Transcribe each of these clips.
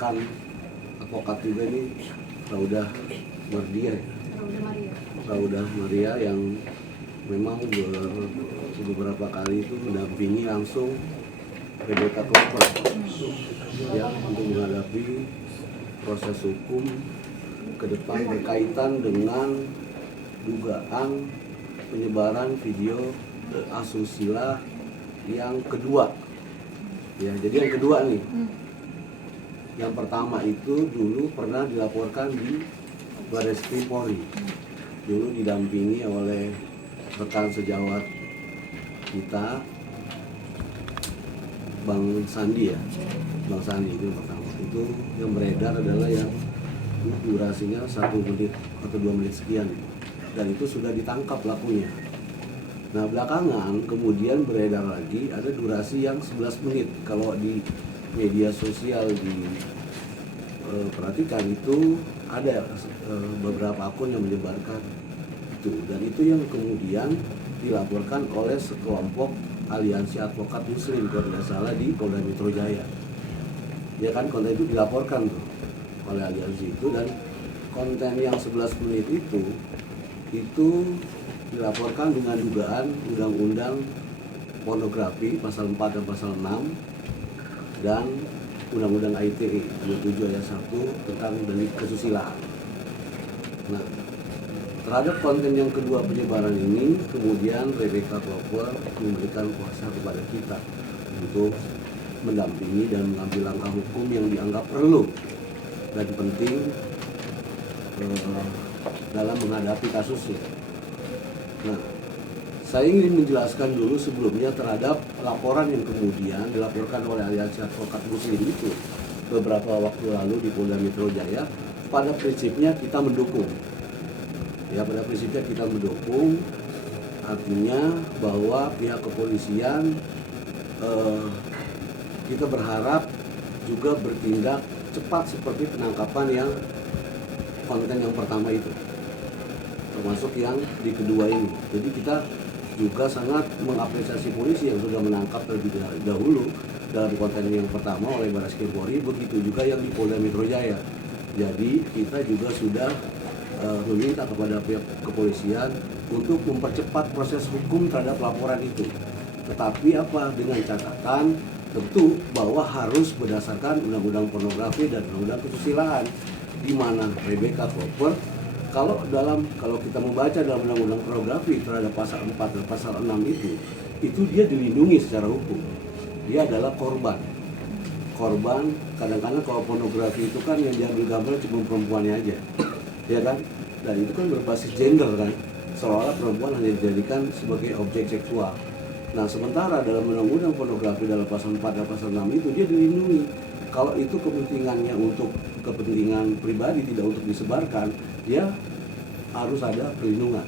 rekan advokat juga ini, Raudah Mardia, Raudah Maria yang memang beberapa kali itu mendampingi langsung Rebecca Klopper ya untuk menghadapi proses hukum ke depan berkaitan dengan dugaan penyebaran video asusila yang kedua. Ya, jadi yang kedua nih. Yang pertama itu dulu pernah dilaporkan di Barreskrim Polri. Dulu didampingi oleh rekan sejawat kita, Bang Sandi ya. Bang Sandi itu yang pertama. Itu yang beredar adalah yang durasinya 1 menit atau 2 menit sekian. Dan itu sudah ditangkap pelakunya. Nah belakangan kemudian beredar lagi ada durasi yang 11 menit. Kalau di media sosial perhatikan itu ada beberapa akun yang menyebarkan itu. Dan itu yang kemudian dilaporkan oleh sekelompok aliansi advokat muslim kalau tidak salah di Polda Metro Jaya. Ya kan konten itu dilaporkan tuh oleh aliansi itu, dan konten yang 11 menit itu dilaporkan dengan dugaan undang-undang pornografi pasal 4 dan pasal 6 dan undang-undang ITE 27 ayat 1 tentang delik kesusilaan. Nah, terhadap konten yang kedua penyebaran ini kemudian Rebecca Klopper memberikan kuasa kepada kita untuk mendampingi dan mengambil langkah hukum yang dianggap perlu dan penting dalam menghadapi kasusnya. Nah, saya ingin menjelaskan dulu sebelumnya terhadap laporan yang kemudian dilaporkan oleh aliansi advokat muslim itu beberapa waktu lalu di Polda Metro Jaya. Pada prinsipnya kita mendukung. Ya, pada prinsipnya kita mendukung, artinya bahwa pihak kepolisian kita berharap juga bertindak cepat seperti penangkapan yang konten yang pertama itu, termasuk yang di kedua ini. Jadi kita juga sangat mengapresiasi polisi yang sudah menangkap terlebih dahulu dalam konten yang pertama oleh Barreskrim Polri, begitu juga yang di Polda Metro Jaya. Jadi kita juga sudah meminta kepada pihak kepolisian untuk mempercepat proses hukum terhadap laporan itu. Tetapi apa? Dengan catatan tentu bahwa harus berdasarkan undang-undang pornografi dan undang-undang kesusilaan, di mana Rebecca Klopper kalau kita membaca dalam undang-undang pornografi terhadap pasal 4 dan pasal 6 itu dia dilindungi secara hukum. Dia adalah korban. Kadang-kadang kalau pornografi itu kan yang diambil gambar cuma perempuannya aja, ya kan? Dan itu kan berbasis gender kan, seolah-olah perempuan hanya dijadikan sebagai objek seksual. Nah sementara dalam undang-undang pornografi dalam pasal 4 dan pasal 6 itu dia dilindungi. Kalau itu kepentingannya untuk kepentingan pribadi, tidak untuk disebarkan, dia harus ada perlindungan.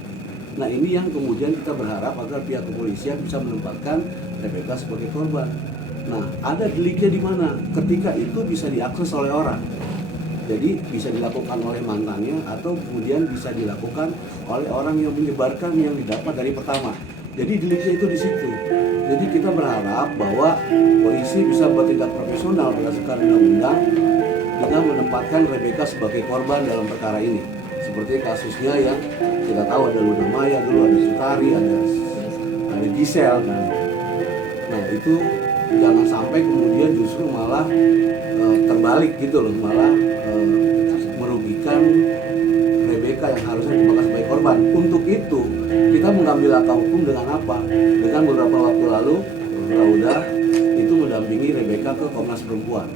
Nah ini yang kemudian kita berharap agar pihak kepolisian bisa menempatkan Rebecca sebagai korban. Nah ada deliknya di mana? Ketika itu bisa diakses oleh orang. Jadi bisa dilakukan oleh mantannya atau kemudian bisa dilakukan oleh orang yang menyebarkan yang didapat dari pertama. Jadi deliknya itu di situ. Jadi kita berharap bahwa polisi bisa bertindak profesional berdasarkan undang-undang dengan menempatkan Rebecca sebagai korban dalam perkara ini. Seperti kasusnya yang kita tahu ada Luna Maya dulu, ada Sutari, ada Gisel. Nah itu jangan sampai kemudian justru malah terbalik gitu loh, malah merugikan Rebecca yang harusnya dimakan sebagai korban. Untuk itu kita mengambil langkah hukum dengan apa? Dengan beberapa waktu lalu Raudah itu mendampingi Rebecca ke Komnas Perempuan.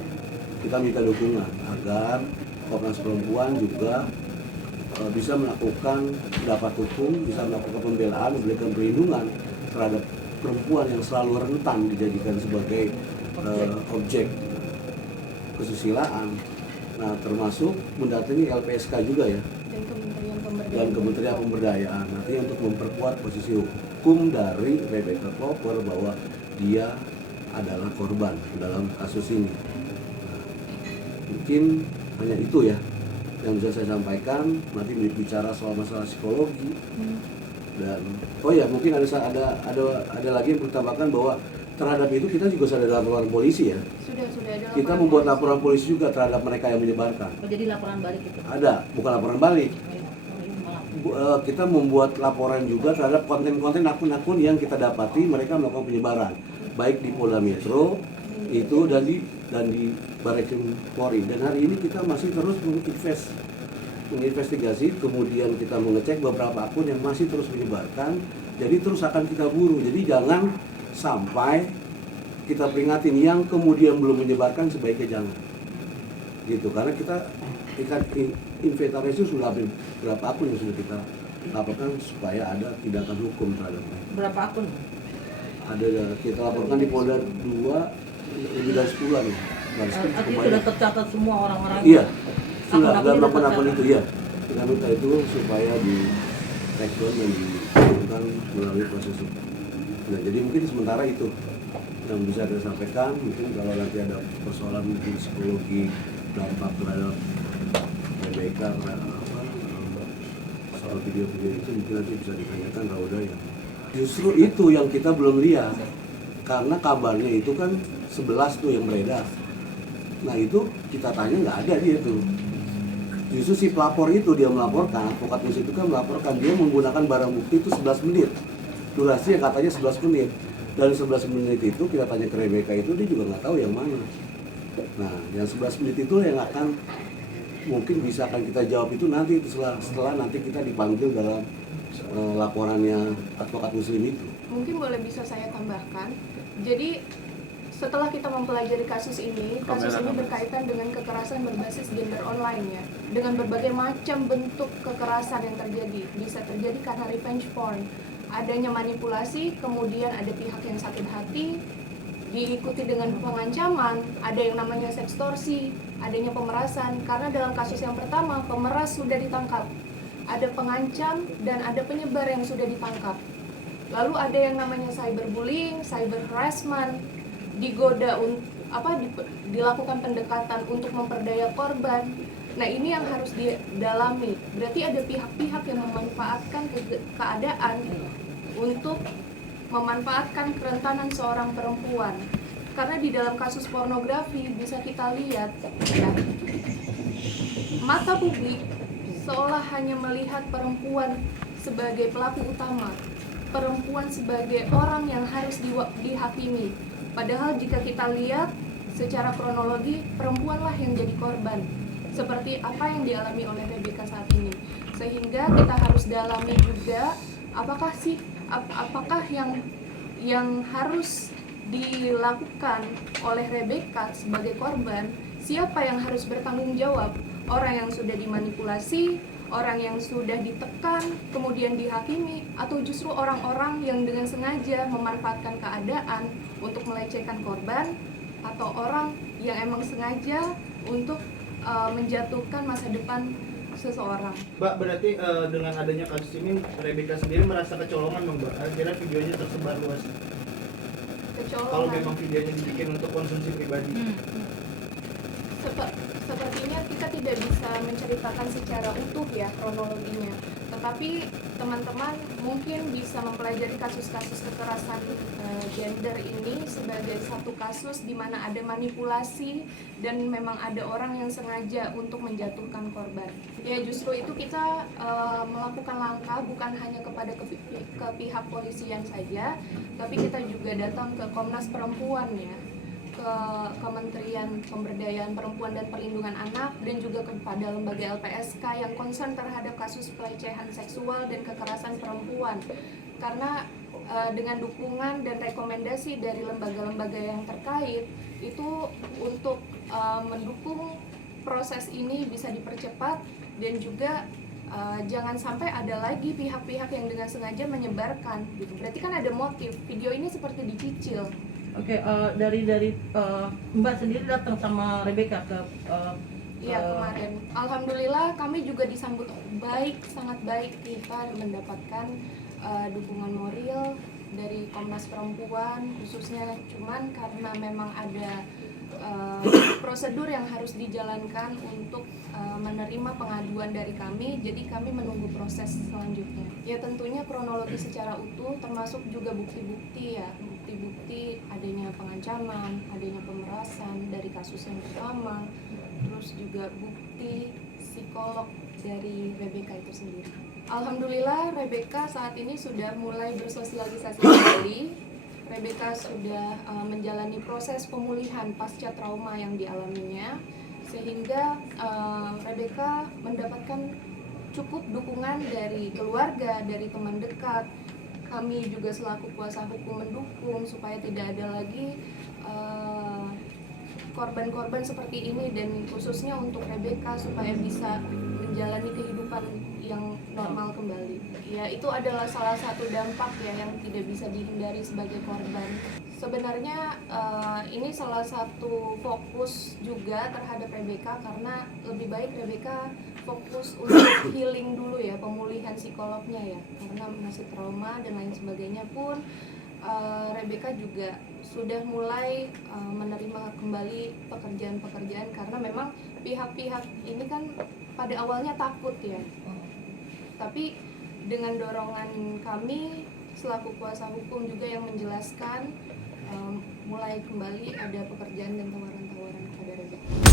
Kita minta dukungan agar Komnas Perempuan juga bisa melakukan pendapat hukum, bisa melakukan pembelaan, memberikan perlindungan terhadap perempuan yang selalu rentan dijadikan sebagai objek kesusilaan. Nah termasuk mendatangi LPSK juga ya, dan Kementerian Pemberdayaan, nantinya untuk memperkuat posisi hukum dari Rebecca Klopper bahwa dia adalah korban dalam kasus ini. Nah, mungkin hanya itu ya yang bisa saya sampaikan. Nanti bicara soal masalah psikologi dan oh ya mungkin ada lagi yang perlu tambahkan bahwa terhadap itu kita juga sudah ada laporan polisi ya. Sudah ada. Kita membuat laporan polisi juga terhadap mereka yang menyebarkan. Oh, jadi laporan balik itu? Ada, bukan laporan balik. Kita membuat laporan juga terhadap konten-konten akun-akun yang kita dapati mereka melakukan penyebaran, baik di Polda Metro itu dan di Barreskrim Polri. Dan hari ini kita masih terus menginvestigasi, kemudian kita mengecek beberapa akun yang masih terus menyebarkan. Jadi terus akan kita buru. Jadi jangan sampai kita peringatin yang kemudian belum menyebarkan, sebaiknya jangan. Gitu, karena kita inventaris itu sudah berapa akun yang sudah kita laporkan supaya ada tindakan hukum terhadap mereka. Berapa akun? Ada, kita laporkan di Polda 2 lebih dari 10-an ya. Artinya sudah tercatat semua orang-orang? Iya, sudah dalam akun itu ya. Kita minta itu supaya di respon dan dilakukan melalui proses hukum. Nah, jadi mungkin sementara itu yang bisa saya sampaikan. Mungkin kalau nanti ada persoalan mungkin psikologi dampak terhadap PBK soal video-video itu mungkin nanti bisa ditanyakan Rauda ya. Justru itu yang kita belum lihat, karena kabarnya itu kan 11 tuh yang beredar. Nah itu kita tanya nggak ada dia tuh. Justru si pelapor itu dia melaporkan, advokat musik itu kan melaporkan dia menggunakan barang bukti itu 11 menit. Durasinya katanya 11 menit. Dari 11 menit itu kita tanya ke Rebecca itu dia juga nggak tahu yang mana. Nah, yang 11 menit itu yang akan mungkin bisa akan kita jawab itu nanti setelah nanti kita dipanggil dalam laporannya advokat muslim itu. Mungkin boleh bisa saya tambahkan. Jadi setelah kita mempelajari kasus ini berkaitan dengan kekerasan berbasis gender online ya, dengan berbagai macam bentuk kekerasan yang terjadi. Bisa terjadi karena revenge porn, adanya manipulasi, kemudian ada pihak yang sakit hati, diikuti dengan pengancaman, ada yang namanya sekstorsi, adanya pemerasan. Karena dalam kasus yang pertama, pemeras sudah ditangkap, ada pengancam, dan ada penyebar yang sudah ditangkap. Lalu ada yang namanya cyberbullying, cyber harassment, digoda dilakukan pendekatan untuk memperdaya korban. Nah ini yang harus didalami. Berarti ada pihak-pihak yang memanfaatkan keadaan untuk memanfaatkan kerentanan seorang perempuan. Karena di dalam kasus pornografi bisa kita lihat ya, mata publik seolah hanya melihat perempuan sebagai pelaku utama, perempuan sebagai orang yang harus dihakimi. Padahal jika kita lihat secara kronologi, perempuanlah yang jadi korban, seperti apa yang dialami oleh Rebecca saat ini. Sehingga kita harus dalami juga apakah yang harus dilakukan oleh Rebecca sebagai korban, siapa yang harus bertanggung jawab? Orang yang sudah dimanipulasi, orang yang sudah ditekan, kemudian dihakimi, atau justru orang-orang yang dengan sengaja memanfaatkan keadaan untuk melecehkan korban, atau orang yang emang sengaja untuk menjatuhkan masa depan seseorang. Mbak, berarti dengan adanya kasus ini Rebecca sendiri merasa kecolongan dong, Mbak? Akhirnya videonya tersebar luas. Kecolongan. Kalau memang videonya dibikin untuk konsumsi pribadi. Sepertinya kita tidak bisa menceritakan secara utuh ya kronologinya, tetapi teman-teman mungkin bisa mempelajari kasus-kasus kekerasan gender ini sebagai satu kasus di mana ada manipulasi dan memang ada orang yang sengaja untuk menjatuhkan korban. Ya justru itu kita melakukan langkah bukan hanya kepada ke pihak polisian saja, tapi kita juga datang ke Komnas Perempuan ya, ke Kementerian Pemberdayaan Perempuan dan Perlindungan Anak, dan juga kepada lembaga LPSK yang concern terhadap kasus pelecehan seksual dan kekerasan perempuan. Karena dengan dukungan dan rekomendasi dari lembaga-lembaga yang terkait itu untuk mendukung proses ini bisa dipercepat, dan juga jangan sampai ada lagi pihak-pihak yang dengan sengaja menyebarkan gitu. Berarti kan ada motif. Video ini seperti dicicil. Oke, dari Mbak sendiri datang sama Rebecca ke Iya, kemarin. Alhamdulillah kami juga disambut baik, sangat baik. Kita mendapatkan dukungan moral dari Komnas Perempuan khususnya, cuman karena memang ada prosedur yang harus dijalankan untuk menerima pengaduan dari kami. Jadi kami menunggu proses selanjutnya. Ya tentunya kronologi secara utuh, termasuk juga bukti-bukti ya, bukti-bukti adanya pengancaman, adanya pemerasan dari kasus yang pertama, terus juga bukti psikolog dari Rebecca itu sendiri. Alhamdulillah Rebecca saat ini sudah mulai bersosialisasi kembali. Rebecca sudah menjalani proses pemulihan pasca trauma yang dialaminya, sehingga Rebecca mendapatkan cukup dukungan dari keluarga, dari teman dekat. Kami juga selaku kuasa hukum mendukung supaya tidak ada lagi korban-korban seperti ini, dan khususnya untuk Rebecca supaya bisa menjalani kehidupan yang normal kembali. Ya, itu adalah salah satu dampak ya yang tidak bisa dihindari sebagai korban. Sebenarnya ini salah satu fokus juga terhadap Rebecca, karena lebih baik Rebecca fokus untuk healing dulu ya, pemulihan psikolognya ya, karena masih trauma dan lain sebagainya pun. Rebecca juga sudah mulai menerima kembali pekerjaan-pekerjaan, karena memang pihak-pihak ini kan pada awalnya takut ya, tapi dengan dorongan kami selaku kuasa hukum juga yang menjelaskan, mulai kembali ada pekerjaan dan tawaran-tawaran kepada Rebecca.